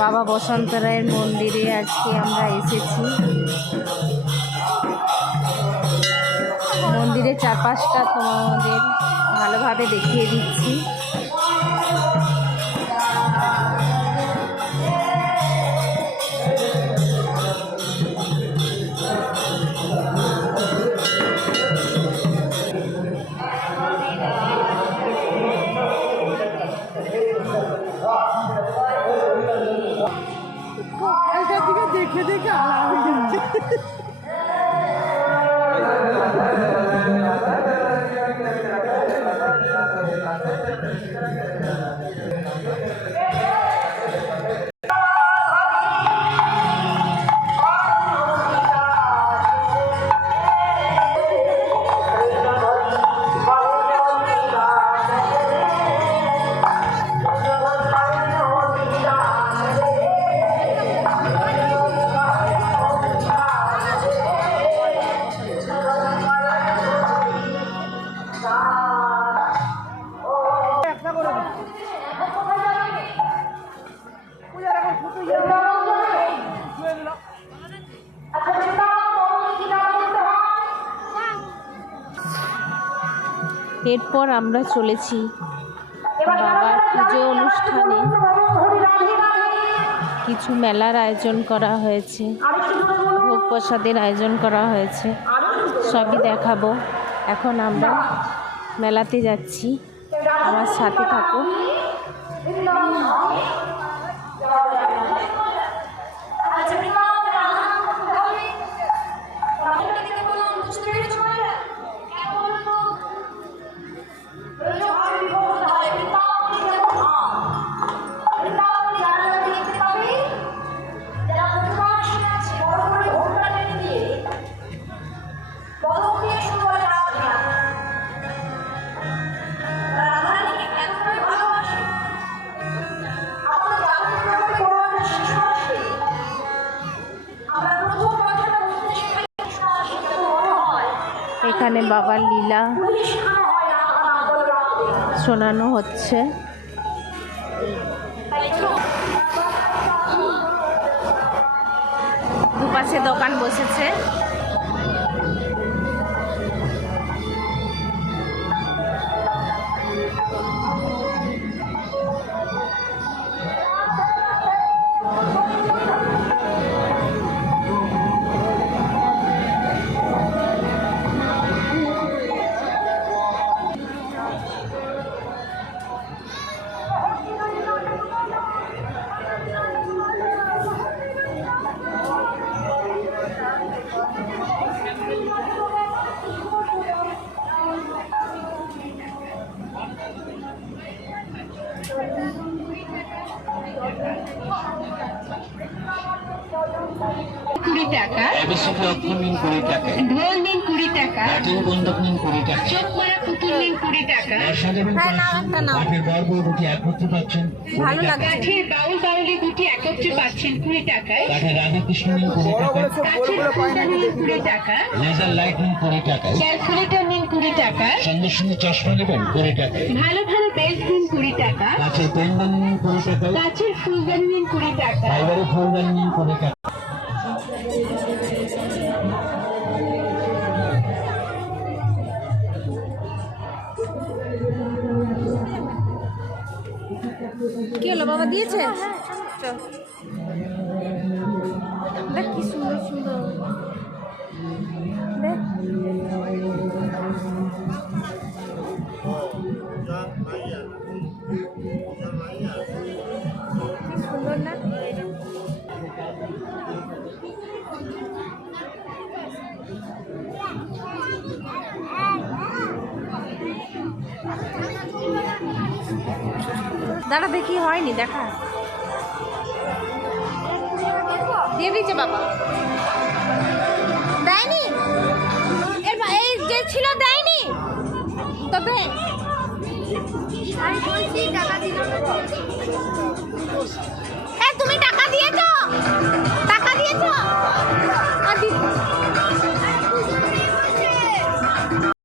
বাবা বসন্ত রায়ের মন্দিরে আজকে আমরা এসেছি। মন্দিরের চারপাশটা তোমাদের ভালোভাবে দেখিয়ে দিচ্ছি। দেখে দেখে আলাদা হয়ে যাচ্ছে। এরপর আমরা চলেছি বাবার পুজো অনুষ্ঠানে। কিছু মেলার আয়োজন করা হয়েছে, ভোগ প্রসাদের আয়োজন করা হয়েছে, সবই দেখাবো। এখন আমরা মেলাতে যাচ্ছি, আমার সাথে থাকো। এখানে বাবার লীলা শোনানো হচ্ছে। দুপাশে দোকান বসেছে। টাকা, ঢোল নিন 20 টাকা, বন্ধক নিন 20 টাকা, চোখ মারা পুতুল নিন 20 টাকা, কাঠের বাউল বাউলি দুটি একত্রে পাচ্ছেন 20 টাকায়, কাঠের রাধাকৃষ্ণ নিন 20 টাকা, কাঠের ফুলদানি নিন 20 টাকা, লেজার লাইট নিন 20 টাকা, ক্যালকুলেটর নিন 20 টাকা, সঙ্গে সঙ্গে চশমা নেবেন 20 টাকা, ভালো ভালো বেল্ট নিন 20 টাকা, কাঠের পেনদানি নিন 20 টাকা, কাঠের ফুলদানি নিন 20 টাকা, ফাইবারের ফুলদানি নিন 20 টাকা। কি হলো বাবা দিয়েছে? দেখ কি সুন্দর সুন্দর, দেখ কি সুন্দর না? দাঁড়া দেখি, হয়নি দেখা, দিয়ে দিচ্ছে বাবা, দেয়নি এই যে ছিল।